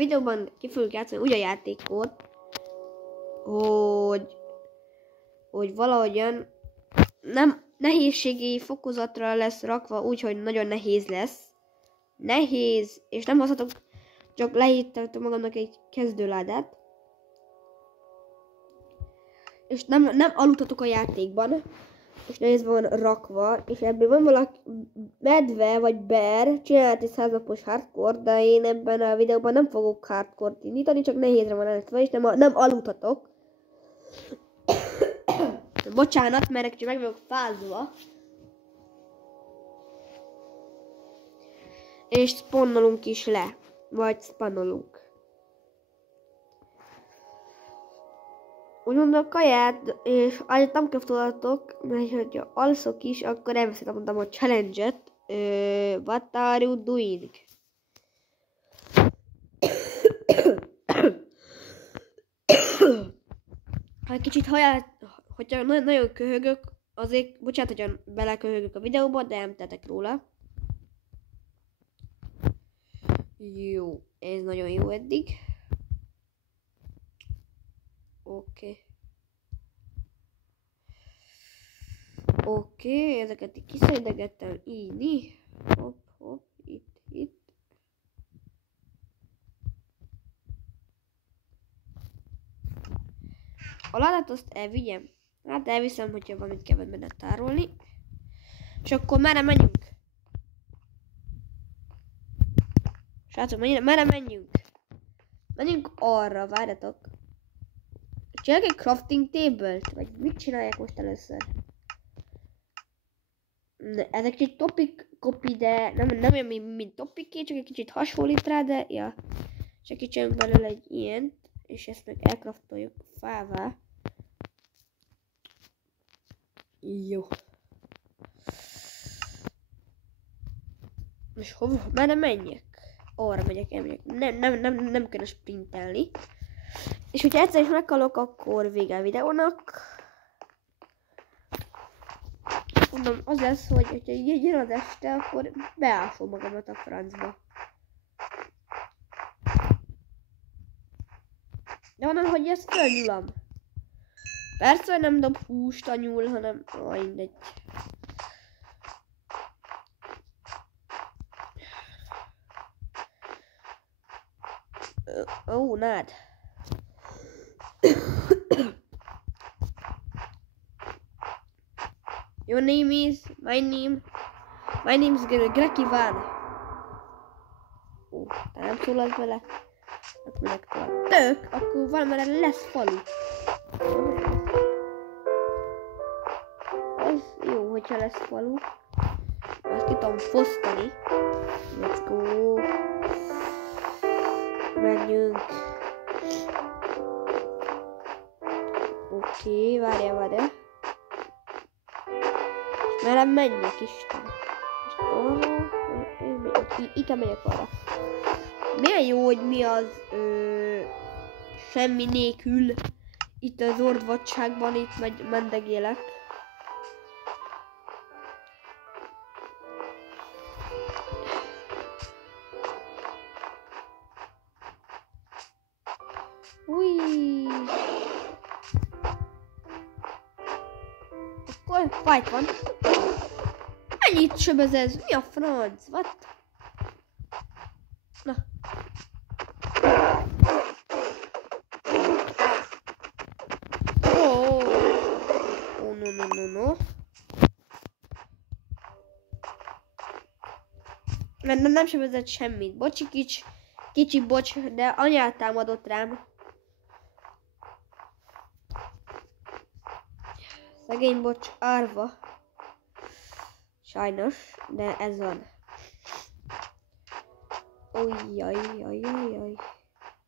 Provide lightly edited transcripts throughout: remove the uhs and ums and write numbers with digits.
videóban ki fogjuk játszani úgy a játékot, hogy valahogyan nem nehézségi fokozatra lesz rakva, úgyhogy nagyon nehéz lesz. Nehéz, és nem hozhatok, csak leírtam magamnak egy kezdőládát. És nem aludhatok a játékban, és nehéz van rakva, és ebből van valaki medve vagy bear, csinált egy 100 napos hardcore, de én ebben a videóban nem fogok hardcore-t indítani, csak nehézre van állítva, és nem aludhatok. Bocsánat, mert csak meg vagyok fázva. És spawnolunk is le, vagy spawnolunk. Úgymond a kaját, és annyit nem kraftolhatok, mert hogyha alszok is, akkor elveszítem mondtam a challenge-et. What are you doing? Ha egy kicsit hogyha nagyon köhögök, azért, bocsánat, hogyha beleköhögök a videóba, de nem tettek róla. Jó, ez nagyon jó eddig. Oké, ezeket így kiszedegettem, így. Hopp, itt. A ládát azt elvigyem. Hát elviszem, hogyha valamit kell benne tárolni. És akkor merre menjünk? Srácok, merre menjünk? Menjünk arra, várjatok. Csinálják egy crafting table-t? Vagy mit csinálják most először? Ezek kicsit topic copy, de nem olyan, mint topic, csak egy kicsit hasonlít rá, de ja. Csak kicsit belőle egy ilyent, és ezt meg elcraftoljuk fává. Jó. És hova? Már nem menjek. Arra megyek, elmegyek. Nem kell sprintelni. És hogyha egyszer is meghalok, akkor vége a videónak. Mondom, az lesz, hogy hogyha jön az este, akkor beásom magamat a francba. De onnan, hogy ezt fölnyulam. Persze, hogy nem dob húst a nyúl, hanem... mindegy. Nád. Your name is... My name is Greki Van. Te nem szólalsz bele? Akkor minek tovább? Tök, akkor valamire lesz falu. Az jó, hogyha lesz falu. Azt ki tudom fosztani. Let's go. Menjünk. Oké, várjál. Merre menjek, Isten? Itt megyek arra. Milyen jó, hogy mi az semmi nélkül itt az ordvadságban itt mendegélek. Új. Akkor fight van. Mennyit sebez ez? Mi a franc? What? Na. No. Nem sebezett semmit. Bocsi kicsi bocs, de anyát támadott rám. Szegény bocs, árva. Sajnos, de ez van. Ujjaj.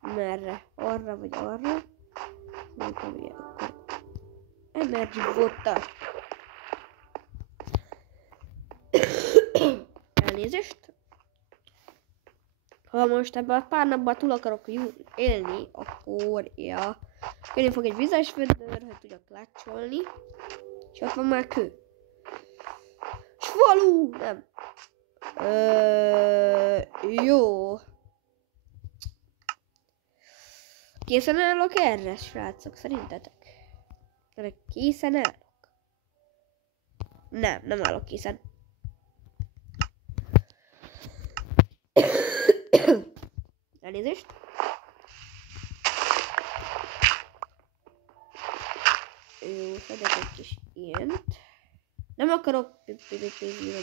Merre? Arra vagy arra? Nem tudom, akkor... Energy Water. Elnézést. Ha most ebben a pár napban túl akarok élni, akkor ja. Könnyű fog egy vizes földőr, hogy tudjak lácsolni. És ott van már kő. Svalú! Nem. Jó. Készen állok erre, srácok, szerintetek? Készen állok? Nem állok készen. Elnézést. Jó, szedek egy kis ilyent. Nem akarok pipi-pipi-pipi.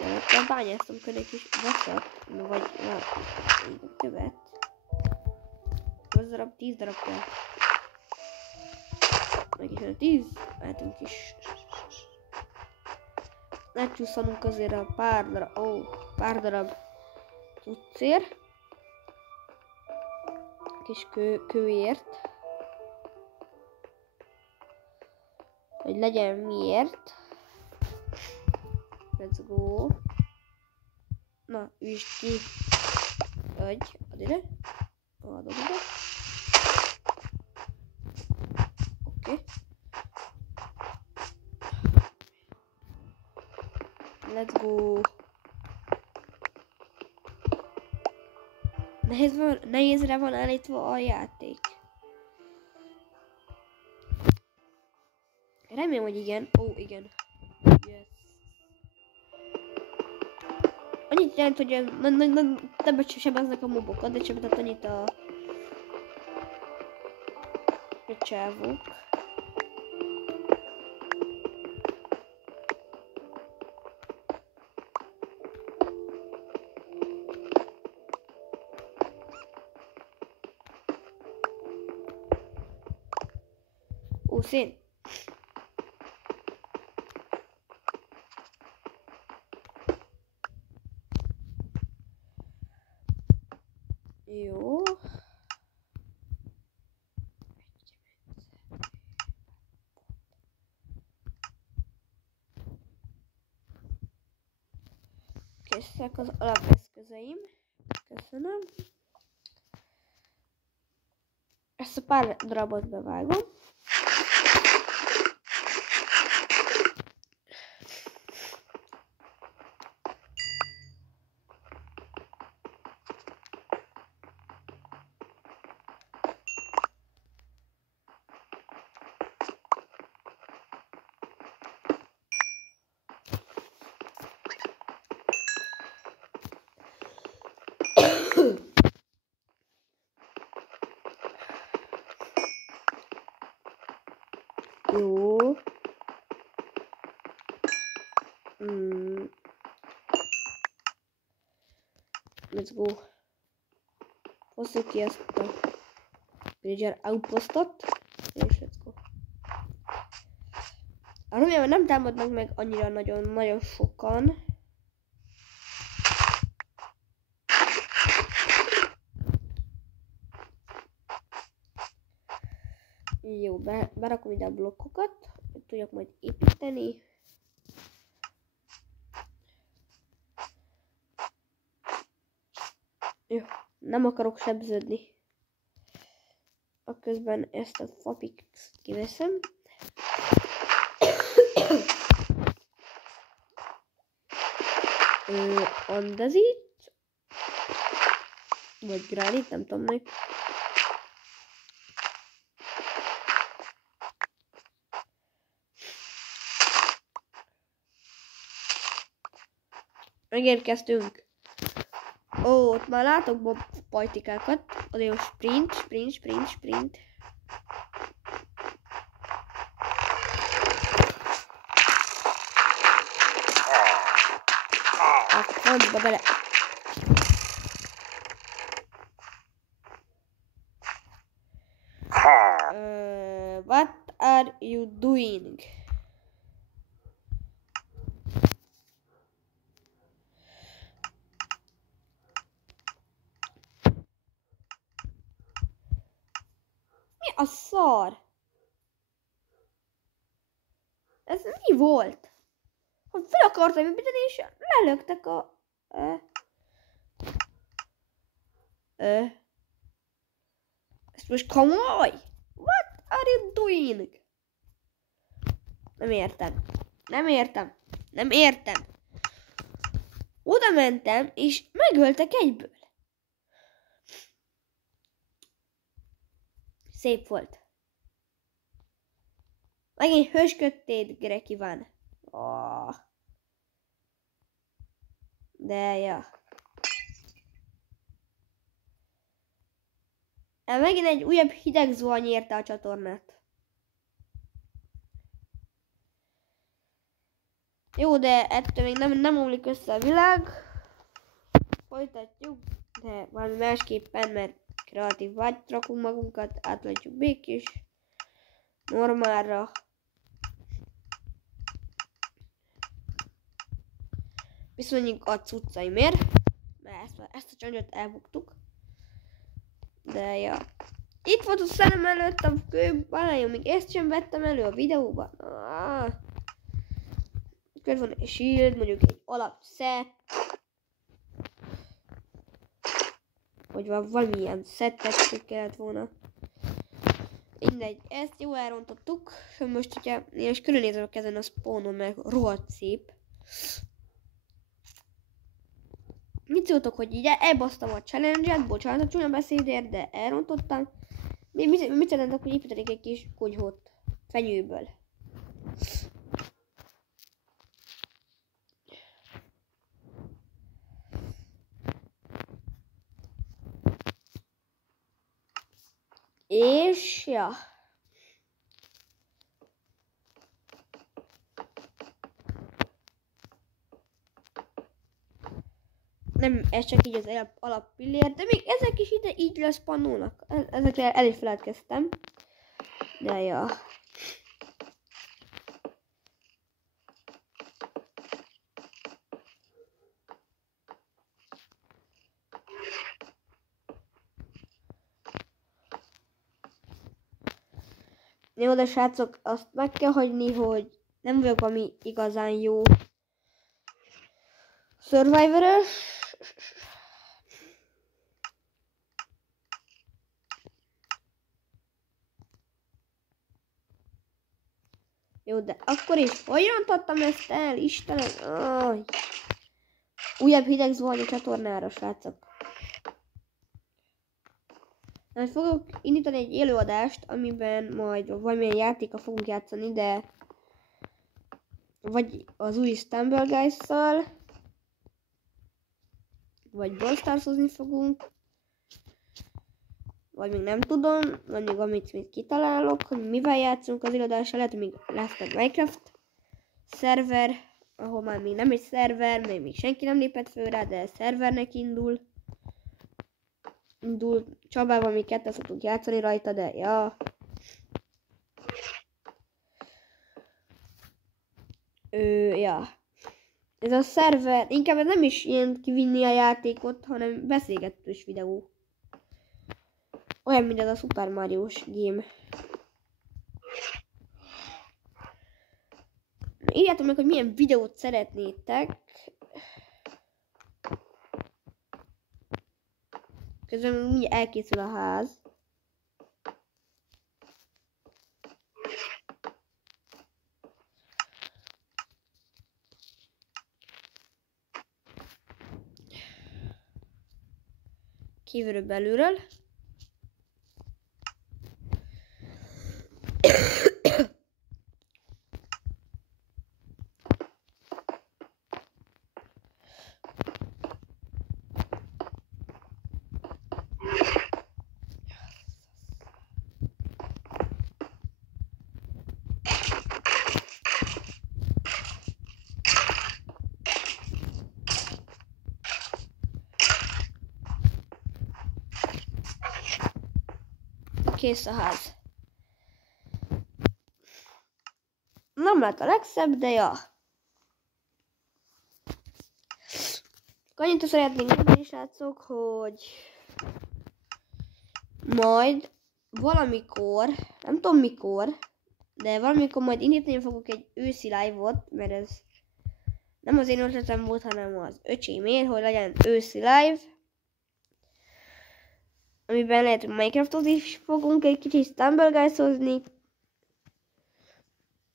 Előtte bányáztam körül egy kis vasat, vagy követ. 8 darab, 10 darab kell. Meg is a 10, lehetünk is. Lecsúszanunk azért a pár darab cuccért. Kis kőért. Hogy legyen miért. Let's go. Na, üsd ki. Add ide. Adom ide. Oké. Let's go. Nehézre van állítva a játék. Remélem, hogy igen. Igen. Yes. Annyit jelent, hogy nem sebeznek a mobokat, de sebezett annyit a csávók. Szén. Jó. Készek az alapeszközeim. Köszönöm. Ezt a pár darabot bevágom. Jó. Let's go. Hozzuk ki ezt a villager outpostot, és let's go. A romjában nem támadnak meg annyira nagyon sokan. Jó, berakom ide a blokkokat, hogy tudjak majd építeni. Jó, nem akarok sebződni. Akközben ezt a fapit kiveszem. Andezit. Vagy gránit, nem tudom meg. Megérkeztünk. Ott már látok pajtikákat. Oda jó sprint. A francba bele. What are you doing? A szar! Ez mi volt? Hogy fel akartam építeni, és lelöktek a... Ez most komoly? What are you doing? Nem értem. Oda mentem, és megöltek egyből. Szép volt. Megint hősködtéd, Greki van. Oh. De ja. Megint egy újabb hideg zuhany érte a csatornát. Jó, de ettől még nem omlik össze a világ. Folytatjuk, de valami másképpen, mert kreatív vágyt rakunk magunkat, átlátjuk békés, normálra. Viszonylag a cuccaimért, mert ezt a csontot elbuktuk. De ja. Itt volt a szemem előtt a kőbája, még ezt sem vettem elő a videóban. Akkor van egy shield, mondjuk egy alapszett. Vagy valamilyen szettet kellett volna. Mindegy, ezt jó elrontottuk. Most, hogyha én most körülnézek ezen a spawnon, meg rohadt szép. Mit szóltok, hogy így elbasztam a challenge-et, bocsánat a csúnya beszédért, de elrontottam. Mit szeretnék, hogy építenék egy kis konyhót fenyőből. És ja. Nem, ez csak így az alappillér, de még ezek is ide így lesz pannónak. Ezekre el is feledkeztem. De ja. Jó, de srácok, azt meg kell hagyni, hogy nem vagyok ami igazán jó Survivor-ös. Jó, de akkor is hogy rontottam ezt el, Istenem? Újabb hideg zuhany a csatornára, srácok. Majd fogok indítani egy élőadást, amiben majd valamilyen játékkal fogunk játszani, de vagy az új Stumble Guys-szal, vagy Brawl Stars-ozni fogunk, vagy még nem tudom, vagy még amit kitalálok, hogy mivel játszunk az élőadással, lehet, hogy még lesz egy Minecraft szerver, ahol már még nem egy szerver, mert még senki nem lépett föl rá, de szervernek indul Csabával még ketten szoktunk játszani rajta, de ja. Ja. Ez a szerver, inkább nem is ilyen kivinni a játékot, hanem beszélgetős videó. Olyan, mint ez a Super Mario-s game. Írjátok meg, hogy milyen videót szeretnétek. Közben úgy elkészül a ház. Kívülről belülről. Kész a ház. Nem lett a legszebb, de ja. Annyit szeretnénk mondani, srácok, hogy majd valamikor, nem tudom mikor, de valamikor majd indítani fogok egy őszi live-ot, mert ez nem az én ötletem volt, hanem az öcsémért, hogy legyen őszi live, amiben lehet, hogy Minecraftot is fogunk egy kicsit Stumble Guys-ozni,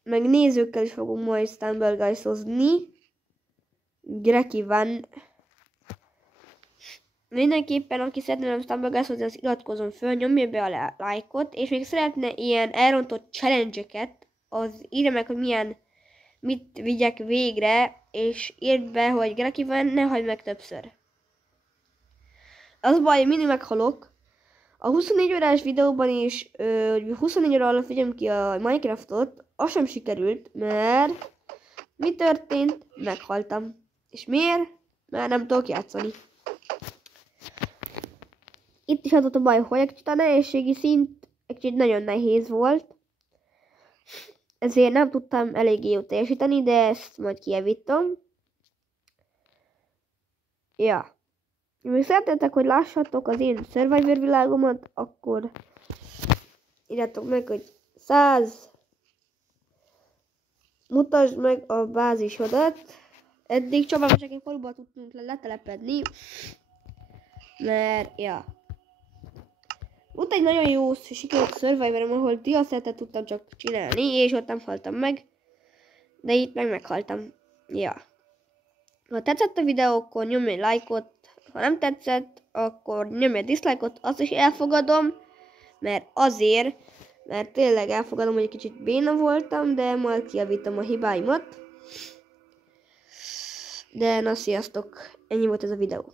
meg nézőkkel is fogunk majd Stumble Guys-ozni. Greki van. mindenképpen, aki szeretne aztán megállni, az iratkozzon föl, nyomja be a lájkot, és még szeretne ilyen elrontott challenge-eket, az írja meg, hogy mit vigyek végre, és írd be, hogy Gerakiban ne hagyd meg többször. Az baj, mindig meghalok. A 24 órás videóban is, 24 óra alatt vigyem ki a Minecraftot, az sem sikerült, mert mi történt? Meghaltam. És miért? Mert nem tudok játszani. Itt is az volt a baj, hogy egy a nehézségi szint egy nagyon nehéz volt. Ezért nem tudtam eléggé jól teljesíteni, de ezt majd kijavítom. Ja. Még szeretnétek, hogy lássatok az én Survivor világomat, akkor írjátok meg, hogy 100. Mutasd meg a bázisodat. Eddig Csabában csak egy faluban tudtunk letelepedni. Mert, ja. Volt egy nagyon jó sikerült Survivor-om, ahol diaszetet tudtam csak csinálni, és ott nem haltam meg. De itt meghaltam. Ja. Ha tetszett a videó, akkor nyomj egy lájkot. Ha nem tetszett, akkor nyomj egy dislike-ot, azt is elfogadom. Mert tényleg elfogadom, hogy egy kicsit béna voltam, de majd kijavítom a hibáimat. De na, sziasztok! Ennyi volt ez a videó.